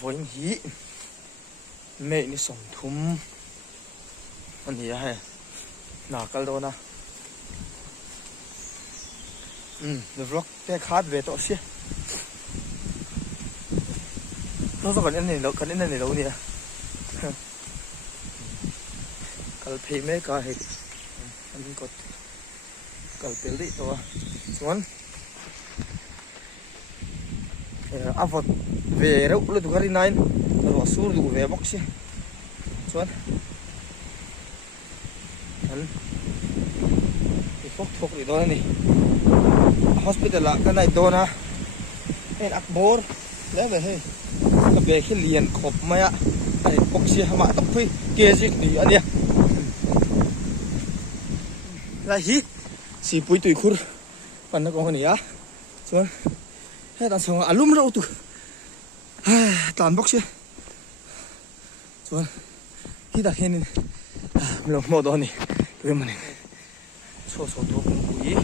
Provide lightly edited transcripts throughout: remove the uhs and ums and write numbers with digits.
với hí mẹ ni sòng thum anh hiểu hay nào cái đó na the vlog cái khát về tổ xe nó còn anh này đâu còn anh này đâu nè cái phê mấy cái hết anh có cái tiểu đi to xuống áp vật về đâu lúc tụi cái này nó xuống tụi về bóc xe xuống anh cái phốt thuộc đi đó này hospital là cái này đó na cái ác bor đấy vậy hey cái về cái liền khop mày ạ cái bóc xe mà tóc phi kia gì đi anh em là gì si pui tui khur pan nó còn này á xuống hey tan xong alum đâu tụi tan bóc xe xuống khi ta khen mình làm mò đó này tụi mình số số đồ cũng quý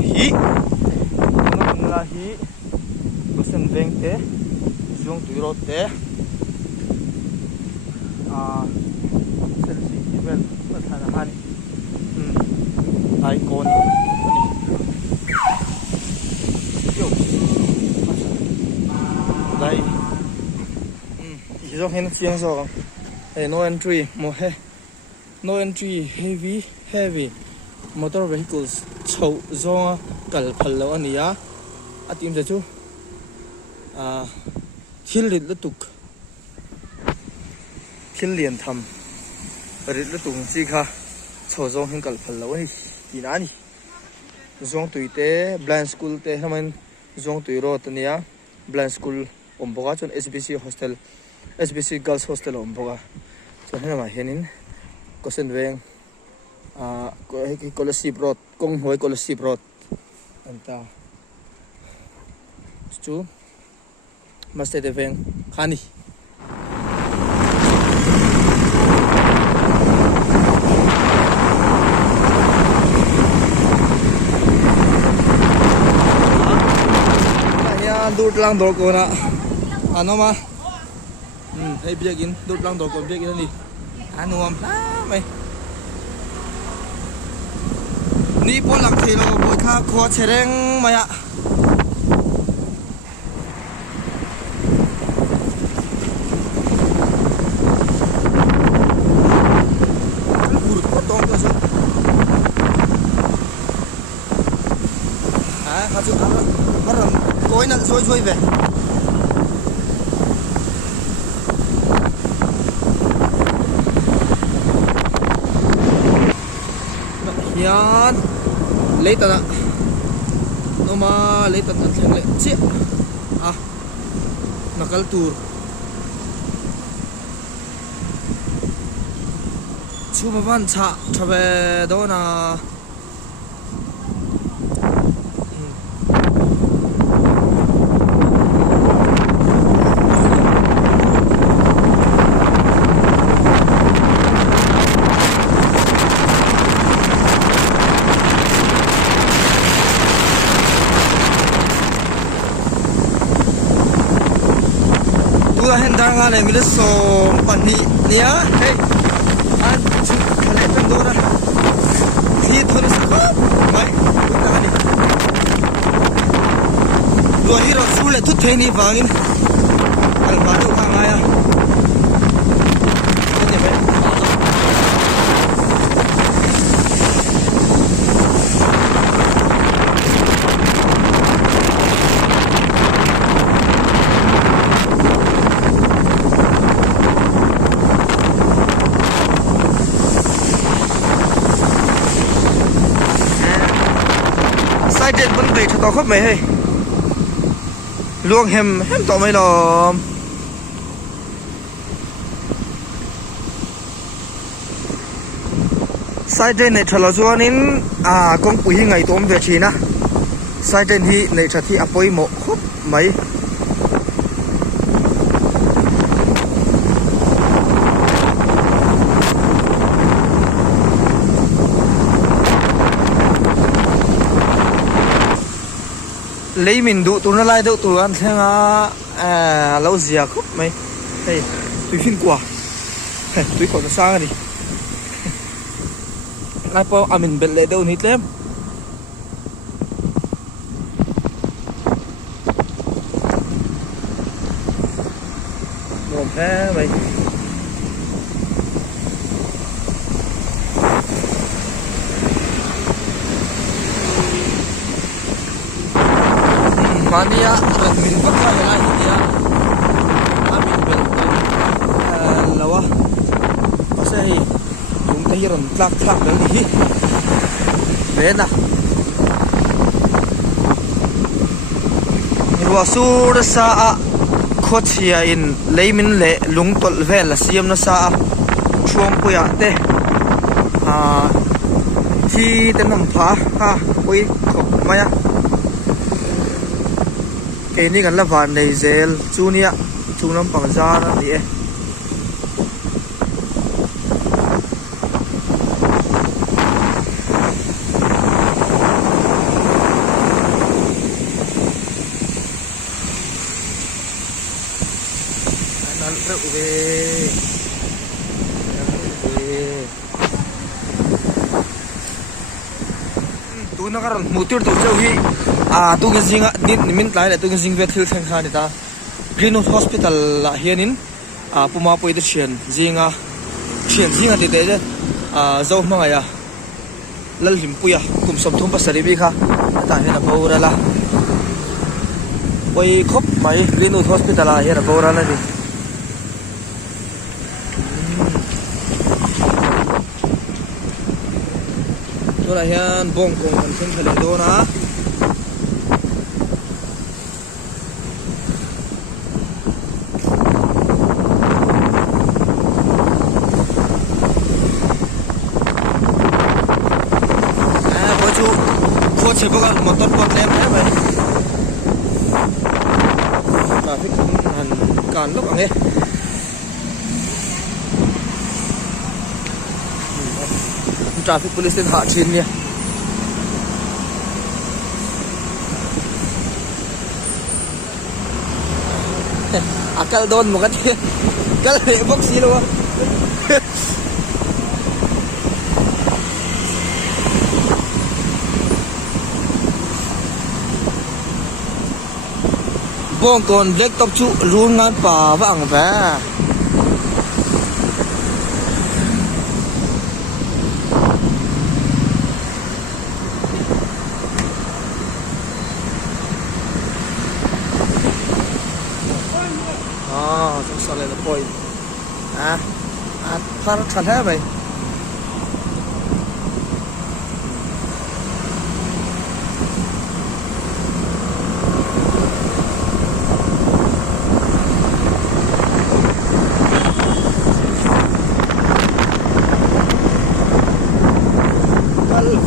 hí nó là hí có sân veng té dùng tụi rót té sân gì vậy mất thằng nào này ai con đây chỉ cho hen chiang rồi no entry mo he no entry heavy motor vehicles chau zonga kal phal lo ania atim ja chu thil lit lutuk thil lian tham rit lutung chi kha chau zong hin kal phal lo ni inani zong tuite blind school te haman zong tuiro tania blind school omboga chon SBC girls hostel omboga chon hena ma henin kosen veng scholarship road kong hoi scholarship road anta chu maste de veng khani ya dur lang dor ko na ano ma hay biagin dur lang dor ko biagin ni ano am mày ni po lang thilo boy kha kho chereng maya pur potong to so ha chu baran koi na soi về yan lấy tận ạ nó mà lấy tận ăn thèm lệ chết nakal tour chú mà van chạ trở về đó là hendang ale miles so pani nia hey an chu khale tan dora thi thon sa mai ta ni lo hi ro su le thu the ni wangin al ma du khang aya ni me trên vấn đề cho tao khóc mày hay luôn hem tao mày lo sai trên này thật là do nên con quỷ ngày tôm về chi na sai trên hi này thật thì apoi một khóc mấy lấy mình đủ tụi nó lại đủ tụi ăn xem lâu dìa khúc mày đây tùy phiên quả tùy còn sang đi lại bao mình bên lệ đâu nít lắm ngon thế mày mania mình bắt ra lại thì mình bên lawa pasai yung tahiron tlak dal hi bena ruasur sa khochia in leimin le lungtol vel siam na sa chuang puya te thi tenam pha ha oi khop maya cái này gần là vạn này zel chu nia chu năm bằng da đó đi ăn rượu về tu nó cái một tiêu tổ châu hi tu cái gì á mình lại là tu cái gì về thiếu thành khai ta Greenwood Hospital là hiện in puma poi được chuyện gì ngà thì thế dâu mà ngay lal him puya kum som thum pasari bi kha ta hena bora la poi khop mai Greenwood Hospital là hena bora la đi tu là hiện bong kong kan sen khale do na chế bác một tuần một em đấy vậy traffic hẳn cản lúc nghe traffic police đến hạ trên nha akal don một cái cái hệ bốc xí luôn bong con black top chu run ngan pa vang ve trong sau này là point phát thật hết vậy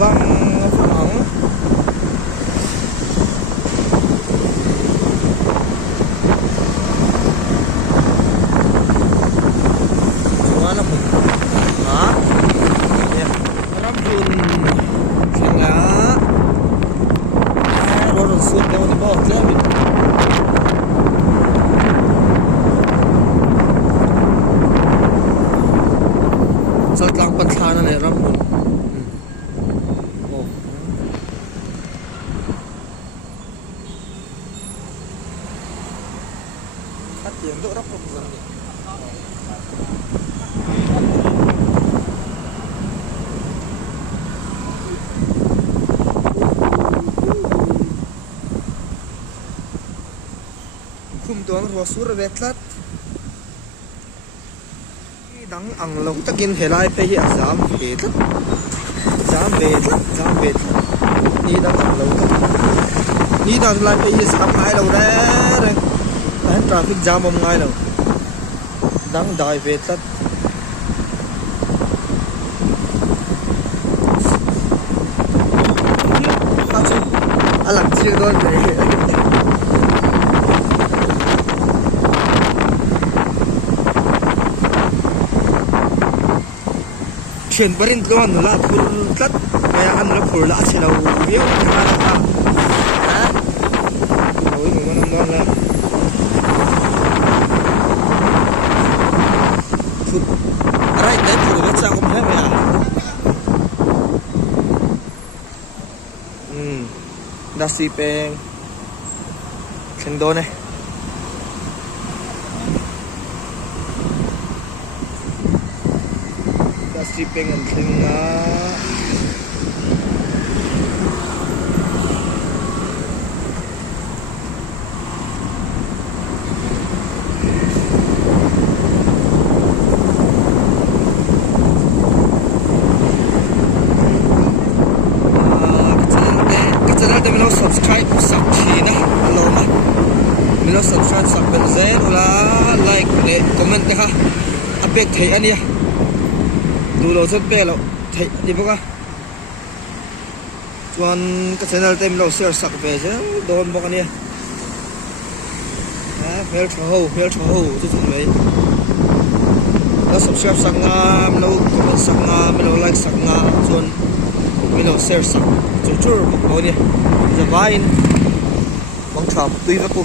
văng phẳng cuma là mình hả ram dun khen lá rồi suốt đâu thì bỏ chết mình sát lang pan thana này ram dun tiền độ rắc không dần khum tuang ro sur vetlat dang ang long takin helai pe hi azam vetlat zam vetlat ni dang ang long ni dang lai pe hi sam ai lo re traffic jam om ngai lo dang dai ve tat achu alag chi don de chen barin lon la phur tat ya an la phur la chelo biu ha ha oi mo nam la phút right đấy phút nó sang không hết rồi à nasi peng khen đô này nasi peng ăn khen á subscribe sak thina aloma milo subscribe sak bel zen ula like le comment te kha apek thei ania du lo chat pe lo thei di boka chuan ka channel te milo share sak ve je don boka nia ha fel tho chu chu ve lo subscribe sak nga milo comment sak nga milo like sak nga chuan milo share sak chu chu bo nia the vine bóng tròn tuy với cô